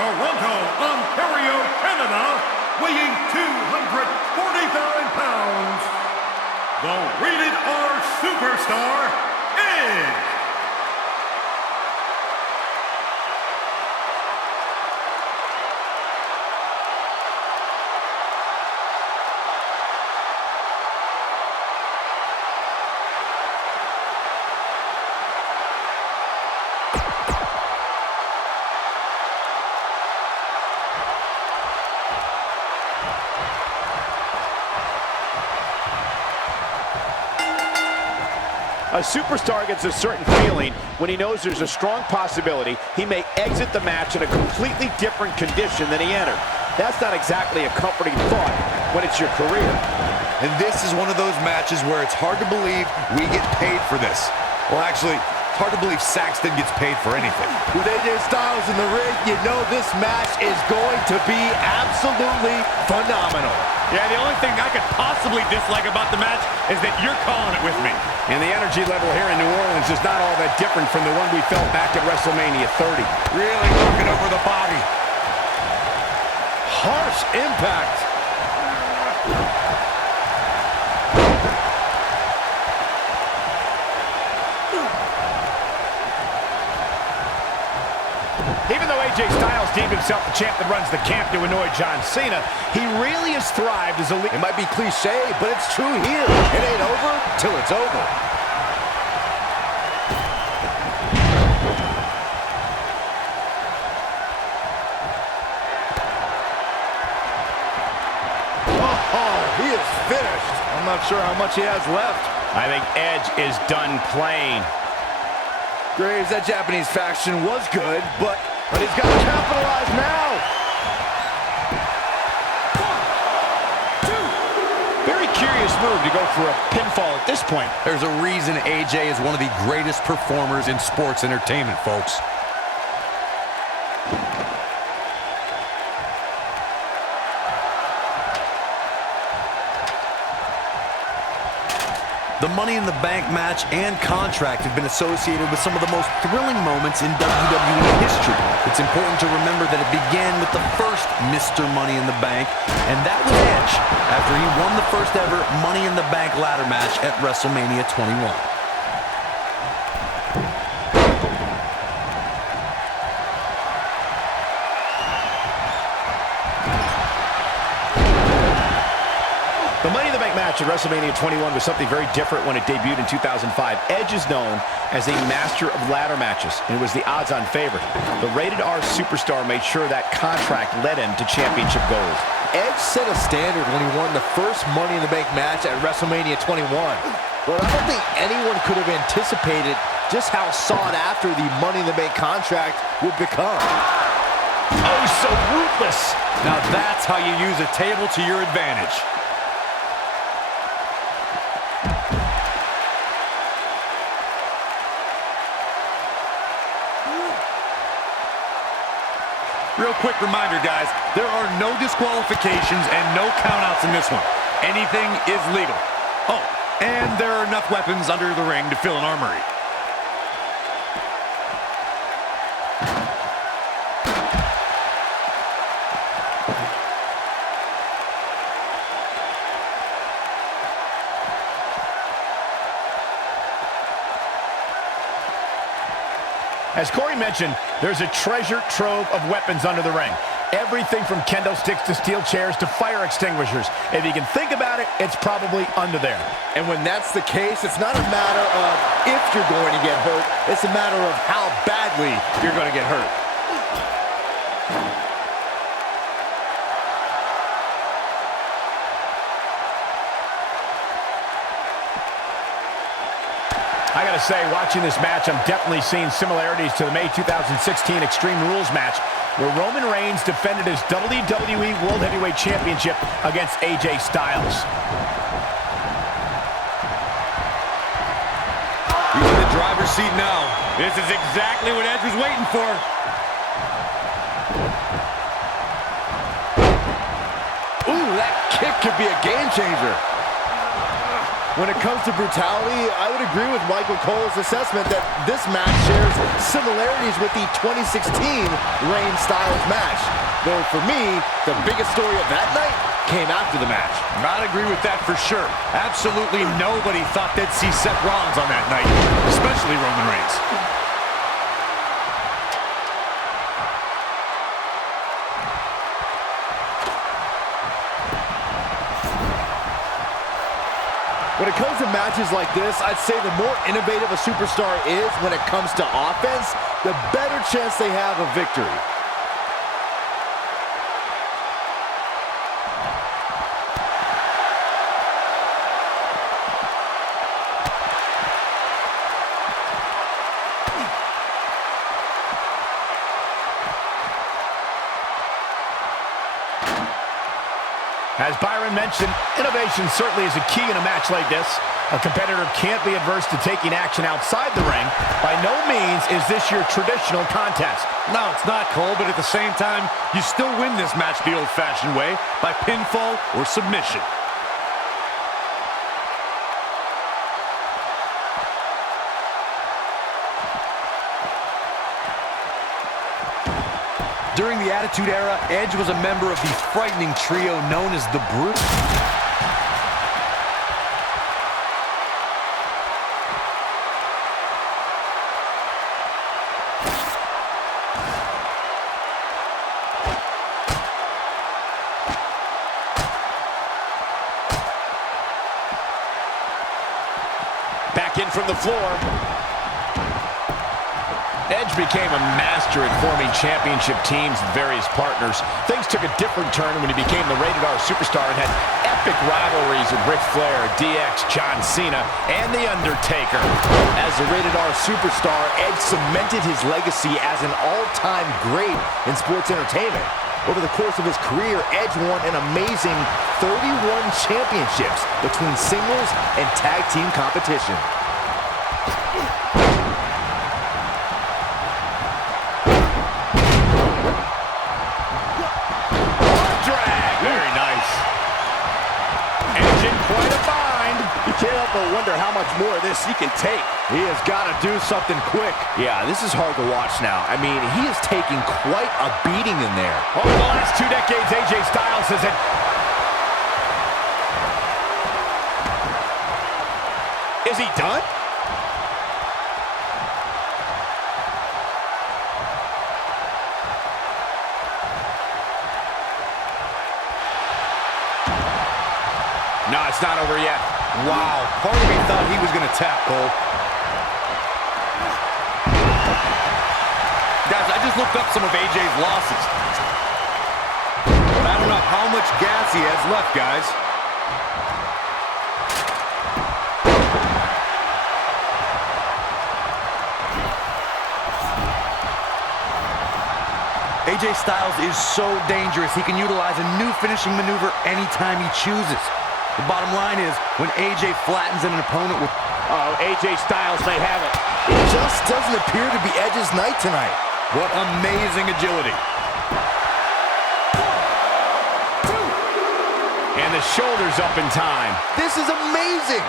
Toronto, Ontario, Canada, weighing 249 pounds, the Rated R Superstar, Edge. A superstar gets a certain feeling when he knows there's a strong possibility he may exit the match in a completely different condition than he entered. That's not exactly a comforting thought when it's your career. And this is one of those matches where it's hard to believe we get paid for this. Well, actually, it's hard to believe Saxton gets paid for anything. With AJ Styles in the ring, you know this match is going to be absolutely phenomenal. Yeah, the only thing I could possibly dislike about the match is that you're calling it with me. And the energy level here in New Orleans is not all that different from the one we felt back at WrestleMania 30. Really working over the body. Harsh impact. Even though AJ Styles deemed himself the champ that runs the camp to annoy John Cena, he really has thrived as a leader. It might be cliche, but it's true here. It ain't over till it's over. Oh, he is finished. I'm not sure how much he has left. I think Edge is done playing. Graves, that Japanese faction was good, but he's got to capitalize now. Very curious move to go for a pinfall at this point. There's a reason AJ is one of the greatest performers in sports entertainment, folks. The Money in the Bank match and contract have been associated with some of the most thrilling moments in WWE history. It's important to remember that it began with the first Mr. Money in the Bank, and that was Edge, after he won the first ever Money in the Bank ladder match at WrestleMania 21. The Money in the Bank match at WrestleMania 21 was something very different when it debuted in 2005. Edge is known as a master of ladder matches, and it was the odds-on favorite. The Rated R Superstar made sure that contract led him to championship gold. Edge set a standard when he won the first Money in the Bank match at WrestleMania 21. But I don't think anyone could have anticipated just how sought after the Money in the Bank contract would become. Oh, so ruthless. Now that's how you use a table to your advantage. Real quick reminder, guys, there are no disqualifications and no countouts in this one. Anything is legal. Oh, and there are enough weapons under the ring to fill an armory. As Corey mentioned, there's a treasure trove of weapons under the ring. Everything from kendo sticks to steel chairs to fire extinguishers. If you can think about it, it's probably under there. And when that's the case, it's not a matter of if you're going to get hurt, it's a matter of how badly you're going to get hurt. I gotta say, watching this match, I'm definitely seeing similarities to the May 2016 Extreme Rules match, where Roman Reigns defended his WWE World Heavyweight Championship against AJ Styles. He's in the driver's seat now. This is exactly what Edge was waiting for. Ooh, that kick could be a game changer. When it comes to brutality, I would agree with Michael Cole's assessment that this match shares similarities with the 2016 Reigns Styles match. Though for me, the biggest story of that night came after the match. I'd agree with that for sure. Absolutely nobody thought they'd see Seth Rollins on that night, especially Roman Reigns. When it comes to matches like this, I'd say the more innovative a superstar is when it comes to offense, the better chance they have of victory. As Byron mentioned, innovation certainly is a key in a match like this. A competitor can't be adverse to taking action outside the ring. By no means is this your traditional contest. No, it's not, Cole, but at the same time, you still win this match the old-fashioned way, by pinfall or submission. During the Attitude Era, Edge was a member of the frightening trio known as the Brute. Back in from the floor. Edge became a master at forming championship teams with various partners. Things took a different turn when he became the Rated R Superstar and had epic rivalries with Ric Flair, DX, John Cena, and The Undertaker. As the Rated R Superstar, Edge cemented his legacy as an all-time great in sports entertainment. Over the course of his career, Edge won an amazing 31 championships between singles and tag team competition. Can't help but wonder how much more of this he can take. He has got to do something quick. Yeah, this is hard to watch now. I mean, he is taking quite a beating in there. Over the last 2 decades, AJ Styles has had... Is he done? No, it's not over yet. Wow, part of me thought he was going to tap, Cole. Guys, I just looked up some of AJ's losses. But I don't know how much gas he has left, guys. AJ Styles is so dangerous. He can utilize a new finishing maneuver anytime he chooses. The bottom line is, when AJ flattens an opponent with... AJ Styles may have it. It just doesn't appear to be Edge's night tonight. What amazing agility. And the shoulders up in time. This is amazing.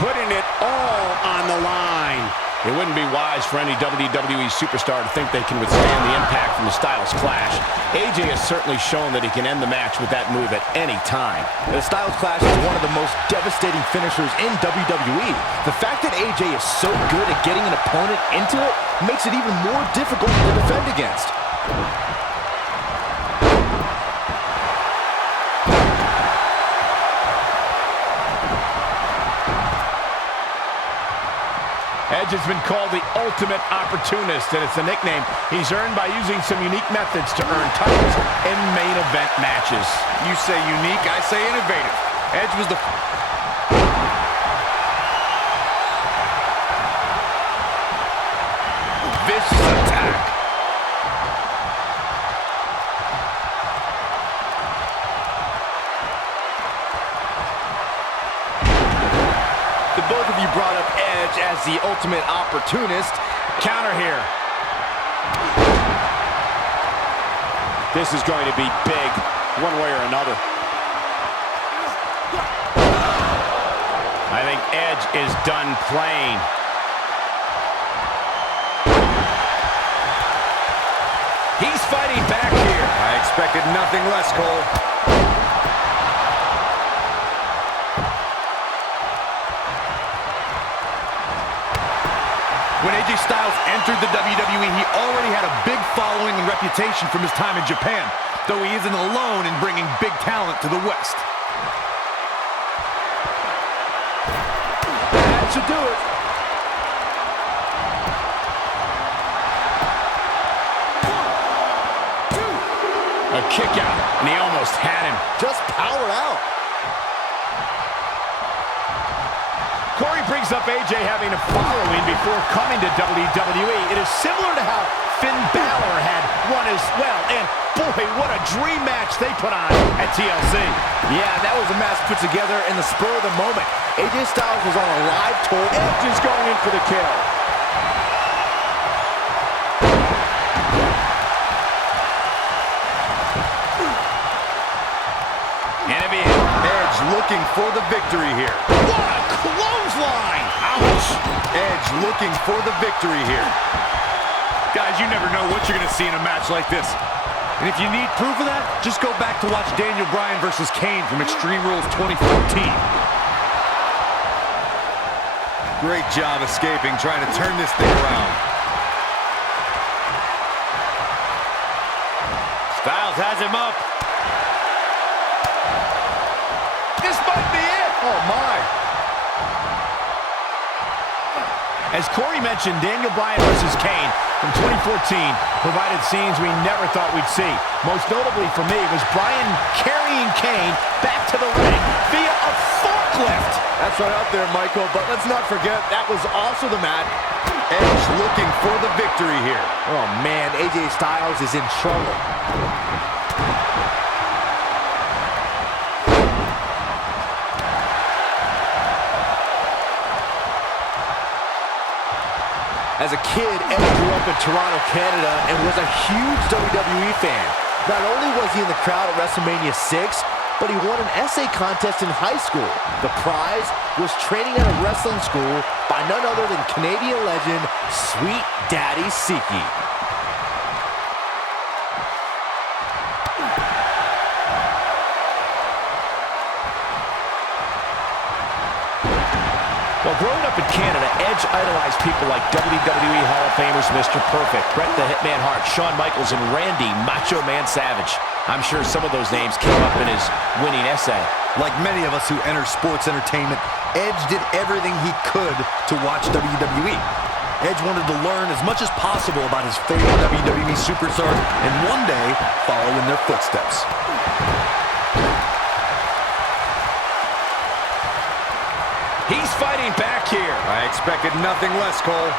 Putting it all on the line. It wouldn't be wise for any WWE superstar to think they can withstand the impact from the Styles Clash. AJ has certainly shown that he can end the match with that move at any time. The Styles Clash is one of the most devastating finishers in WWE. The fact that AJ is so good at getting an opponent into it makes it even more difficult to defend against. Edge has been called the ultimate opportunist, and it's a nickname he's earned by using some unique methods to earn titles in main event matches. You say unique, I say innovative. Edge was the... Vicious attack. Both of you brought up Edge as the ultimate opportunist. Counter here. This is going to be big, one way or another. I think Edge is done playing. He's fighting back here. I expected nothing less, Cole. When AJ Styles entered the WWE, he already had a big following and reputation from his time in Japan, though he isn't alone in bringing big talent to the West. That should do it. A kick out, and he almost had him. Just powered out. Corey brings up AJ having a following before coming to WWE. It is similar to how Finn Balor had one as well. And boy, what a dream match they put on at TLC. Yeah, that was a match put together in the spur of the moment. AJ Styles was on a live tour. Edge is going in for the kill. Edge looking for the victory here. What a clothesline! Ouch! Edge looking for the victory here. Guys, you never know what you're going to see in a match like this. And if you need proof of that, just go back to watch Daniel Bryan versus Kane from Extreme Rules 2014. Great job escaping, trying to turn this thing around. Styles has him up. This might be it! Oh, my. As Corey mentioned, Daniel Bryan versus Kane from 2014 provided scenes we never thought we'd see. Most notably for me was Bryan carrying Kane back to the ring via a forklift. That's right out there, Michael. But let's not forget, that was also the match. Edge looking for the victory here. Oh, man, AJ Styles is in trouble. As a kid, Edge grew up in Toronto, Canada, and was a huge WWE fan. Not only was he in the crowd at WrestleMania 6, but he won an essay contest in high school. The prize was training at a wrestling school by none other than Canadian legend, Sweet Daddy Siki. Well, growing up in Canada, Edge idolized people like WWE Hall of Famers Mr. Perfect, Bret the Hitman Hart, Shawn Michaels, and Randy Macho Man Savage. I'm sure some of those names came up in his winning essay. Like many of us who enter sports entertainment, Edge did everything he could to watch WWE. Edge wanted to learn as much as possible about his favorite WWE superstars and one day follow in their footsteps. He's fighting back here. I expected nothing less, Cole.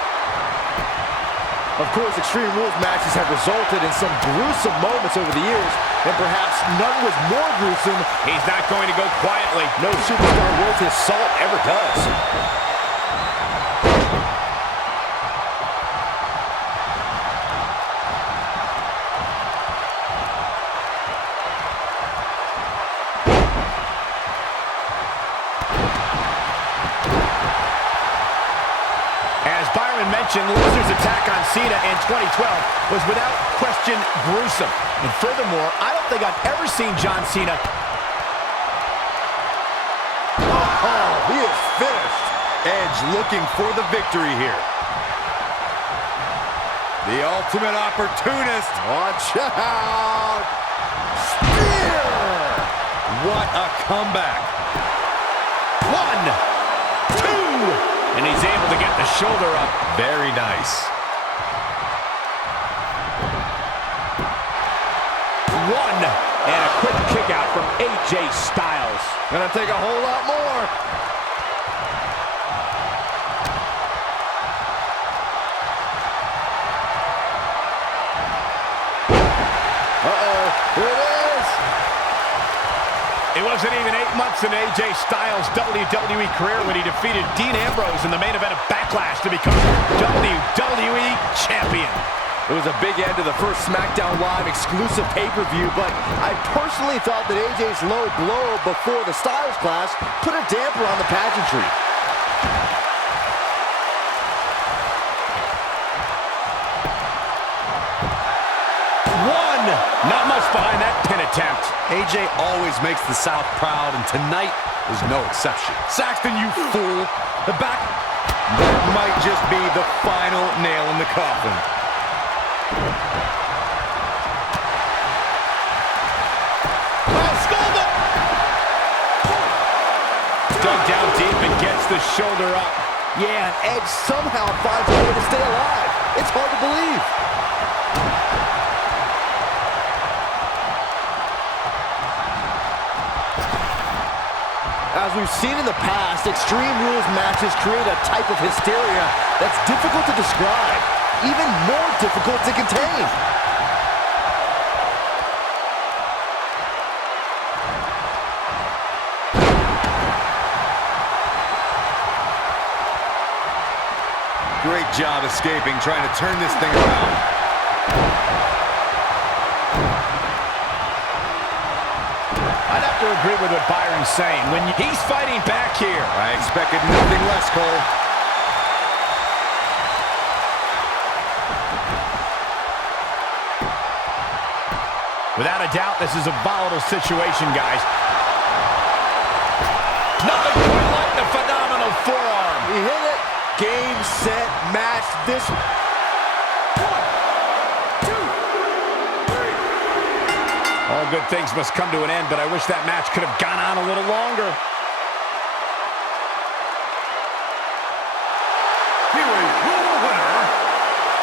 Of course, Extreme Rules matches have resulted in some gruesome moments over the years, and perhaps none was more gruesome. He's not going to go quietly. No superstar worth his salt ever does. Lesnar's attack on Cena in 2012 was without question gruesome. And furthermore, I don't think I've ever seen John Cena. Oh, he is finished. Edge looking for the victory here. The ultimate opportunist. Watch out. Spear. What a comeback. 1, 2. And he's able to get the shoulder up. Very nice. 1. And a quick kick out from AJ Styles. Gonna take a whole lot more. Uh-oh. Here it is. It wasn't even 8 months in AJ Styles' WWE career when he defeated Dean Ambrose in the main event of Backlash to become WWE Champion. It was a big end to the first SmackDown Live exclusive pay-per-view, but I personally thought that AJ's low blow before the Styles Clash put a damper on the pageantry. One! Not much behind that pin attempt. AJ always makes the South proud, and tonight is no exception. Saxton, you fool. The back. That might just be the final nail in the coffin. Dug down deep and gets the shoulder up. Yeah, and Edge somehow finds a way to stay alive. It's hard to believe. As we've seen in the past, Extreme Rules matches create a type of hysteria that's difficult to describe, even more difficult to contain. Great job escaping, trying to turn this thing around. I'd have to agree with what Byron's saying. He's fighting back here. I expected nothing less, Cole. Without a doubt, this is a volatile situation, guys. Nothing quite like the phenomenal forearm. He hit it. Game, set, match. This... All good things must come to an end, but I wish that match could have gone on a little longer. Here is your winner.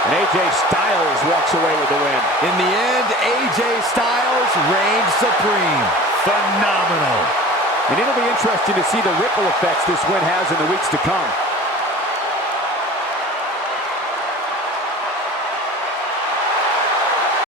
And AJ Styles walks away with the win. In the end, AJ Styles reigns supreme. Phenomenal. And it'll be interesting to see the ripple effects this win has in the weeks to come.